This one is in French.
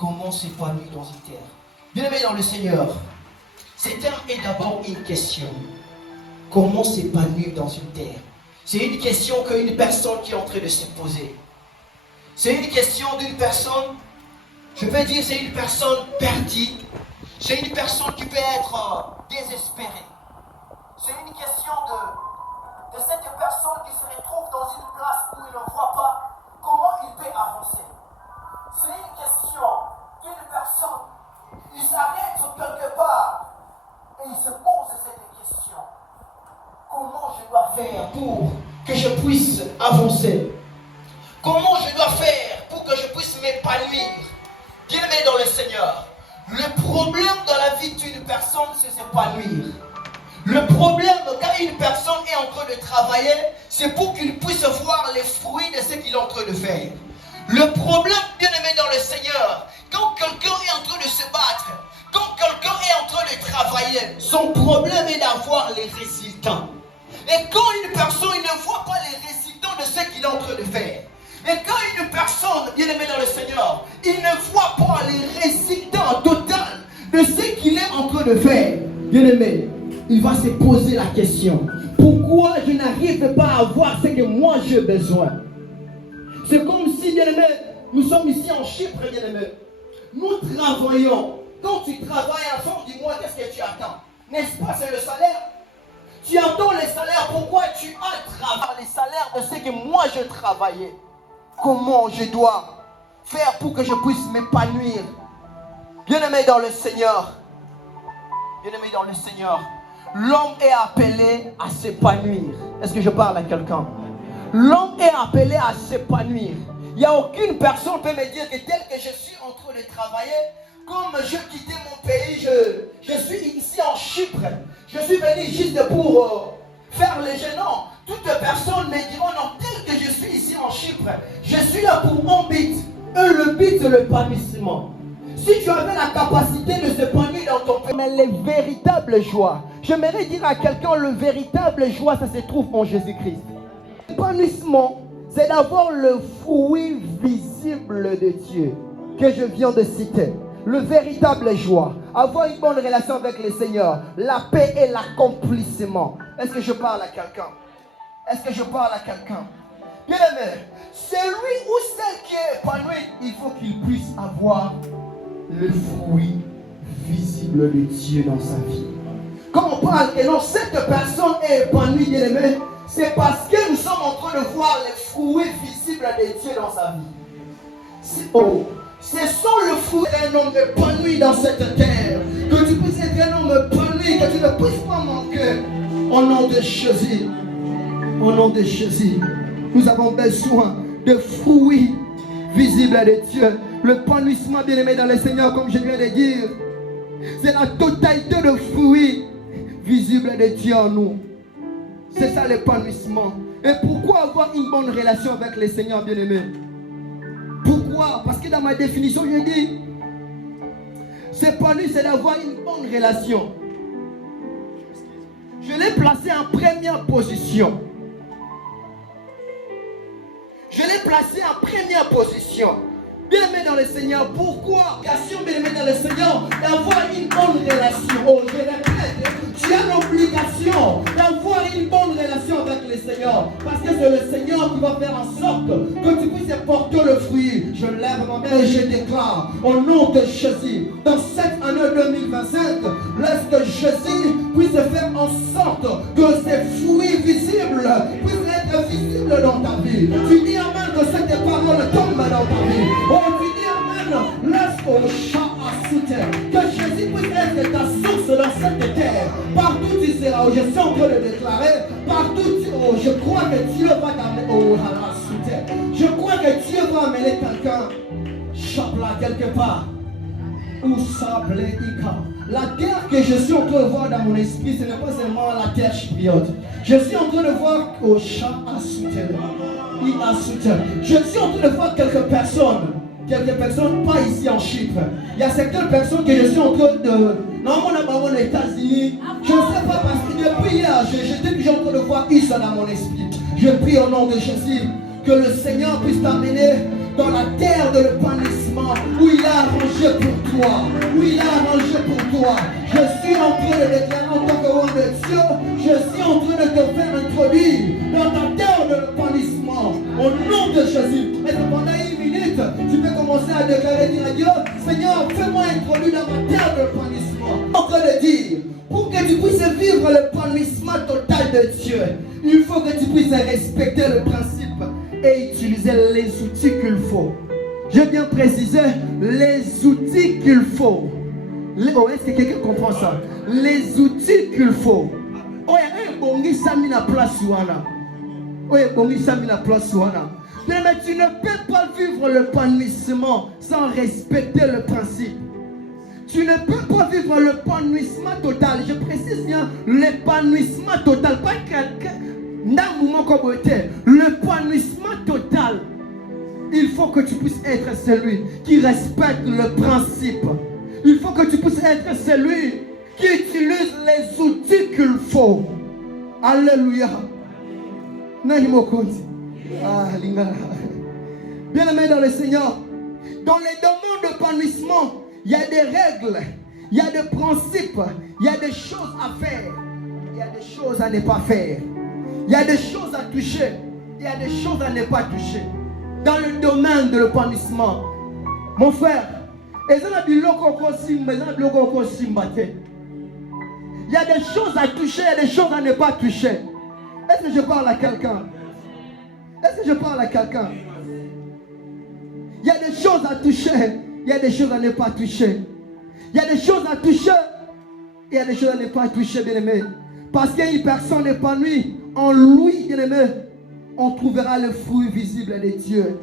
comment s'épanouir dans une terre. Bien-aimé dans le Seigneur, cet terme est d'abord une question. Comment s'épanouir dans une terre? C'est une question qu'une personne qui est en train de se poser. C'est une question d'une personne, je peux dire, c'est une personne perdue. C'est une personne qui peut être désespérée. C'est une question de cette personne qui se retrouve dans une place où il ne voit pas comment il peut avancer. C'est une question d'une personne, il s'arrête quelque part et il se pose cette question. Comment je dois faire pour que je puisse avancer? Comment je dois faire pour que je puisse m'épanouir? Bien-aimé dans le Seigneur, le problème dans la vie d'une personne, c'est s'épanouir. Le problème, quand une personne est en train de travailler, c'est pour qu'il puisse voir les fruits de ce qu'il est en train de faire. Le problème, bien-aimé dans le Seigneur, quand quelqu'un est en train de se battre, quand quelqu'un est en train de travailler, son problème est d'avoir les résultats. Et quand une personne ne voit pas les résultats de ce qu'il est en train de faire, et quand une personne, bien-aimée dans le Seigneur, il ne voit pas les résultats total de ce qu'il est en train de faire, bien-aimé, il va se poser la question: pourquoi je n'arrive pas à avoir ce que moi j'ai besoin? C'est comme si, bien-aimé, nous sommes ici en Chypre, bien-aimé. Nous travaillons. Quand tu travailles à la fin du mois, qu'est-ce que tu attends? N'est-ce pas, c'est le salaire? Tu attends les salaires. Pourquoi tu as travaillé les salaires de ce que moi je travaillais? Comment je dois faire pour que je puisse m'épanouir? Bien-aimé dans le Seigneur, bien-aimé dans le Seigneur, l'homme est appelé à s'épanouir. Est-ce que je parle à quelqu'un? L'homme est appelé à s'épanouir. Il n'y a aucune personne qui peut me dire que tel que je suis en train de travailler, comme je quittais mon pays, je suis ici en Chypre, je suis venu juste pour faire les gênants. Toutes les personnes me diront: non, tel que je suis ici en Chypre, je suis là pour mon but. Et le but, c'est l'épanouissement. Si tu avais la capacité de s'épanouir dans ton pays, mais les véritables joies, j'aimerais dire à quelqu'un, le véritable joie, ça se trouve en Jésus-Christ. L'épanouissement, c'est d'avoir le fruit visible de Dieu que je viens de citer. Le véritable joie, avoir une bonne relation avec le Seigneur, la paix et l'accomplissement. Est-ce que je parle à quelqu'un? Est-ce que je parle à quelqu'un? Bien aimé, celui ou celle qui est épanoui, il faut qu'il puisse avoir le fruit visible de Dieu dans sa vie. Quand on parle que non, cette personne est épanouie, bien aimé, c'est parce que nous sommes en train de voir les fruits visibles de Dieu dans sa vie. Ce sont le fruit d'un homme épanoui dans cette terre. Que tu puisses être un homme épanoui, que tu ne puisses pas manquer. Au nom de Jésus. Au nom de Jésus. Nous avons besoin de fruits visibles de Dieu. L'épanouissement, bien-aimé dans le Seigneur, comme je viens de dire, c'est la totalité de fruits visibles de Dieu en nous. C'est ça l'épanouissement. Et pourquoi avoir une bonne relation avec le Seigneur, bien-aimé? Pourquoi? Parce que dans ma définition, je dis, s'épanouir, c'est d'avoir une bonne relation. Je l'ai placé en première position. Je l'ai placé en première position. Bien-aimé dans le Seigneur, pourquoi? Bien-aimé dans le Seigneur, d'avoir une bonne relation. Oh, je répète, tu as l'obligation d'avoir une bonne relation avec le Seigneur. Parce que c'est le Seigneur qui va faire en sorte que tu puisses porter le fruit. Je lève ma main et je déclare au nom de Jésus, dans cette année 2025, laisse que Jésus puisse faire en sorte que ces fruits visibles puissent être visibles dans ta vie. Tu dis amen que cette parole tombe dans ta vie. Oh, tu dis amen, laisse au chat à soutien. Que Jésus puisse être ta source dans cette terre. Partout tu seras, je suis en train de déclarer, partout je crois que Dieu va t'amener au soutien. Je crois que Dieu va amener quelqu'un, chapla quelque part. La terre que je suis en train de voir dans mon esprit, ce n'est pas seulement la terre chypriote. Je suis en train de voir au chat à soutien. Je suis en train de voir quelques personnes, pas ici en Chypre. Il y a certaines personnes que je suis en train de... Normalement, aux États-Unis, je ne sais pas parce que depuis hier, j'étais déjà en train de voir ça dans mon esprit. Je prie au nom de Jésus que le Seigneur puisse t'amener dans la terre de l'épanouissement. épanouissement, où il a arrangé pour toi, où il a arrangé pour toi. Je suis en train de déclarer en tant que roi de Dieu, je suis en train de te faire introduire dans ta terre de l'épanouissement, au nom de Jésus. Et pendant une minute, tu peux commencer à déclarer, dire à Dieu, Seigneur, fais-moi introduire dans ma terre de l'épanouissement. En train de dire, pour que tu puisses vivre l'épanouissement total de Dieu, il faut que tu puisses respecter le principe et utiliser les outils qu'il faut. Je viens préciser les outils qu'il faut. Oh, est-ce que quelqu'un comprend ça? Les outils qu'il faut. Oh, il y a un bongi sami na place wana. Oh, il y a un bongi sami na place wana. Mais tu ne peux pas vivre l'épanouissement sans respecter le principe. Tu ne peux pas vivre l'épanouissement total. Je précise bien l'épanouissement total. Pas quelqu'un d'un moment comme l'épanouissement total. Il faut que tu puisses être celui qui respecte le principe. Il faut que tu puisses être celui qui utilise les outils qu'il faut. Alléluia. Bien-aimé dans le Seigneur, dans les domaines d'épanouissement, il y a des règles, il y a des principes, il y a des choses à faire, il y a des choses à ne pas faire, il y a des choses à toucher, il y a des choses à ne pas toucher. Dans le domaine de l'épanouissement, mon frère, il y a des choses à toucher, il y a des choses à ne pas toucher. Est-ce que je parle à quelqu'un? Est-ce que je parle à quelqu'un? Il y a des choses à toucher, il y a des choses à ne pas toucher. Il y a des choses à toucher, il y a des choses à ne pas toucher, bien-aimé. Parce qu'il y a une personne épanouie, en lui, bien-aimé, on trouvera le fruit visible de Dieu.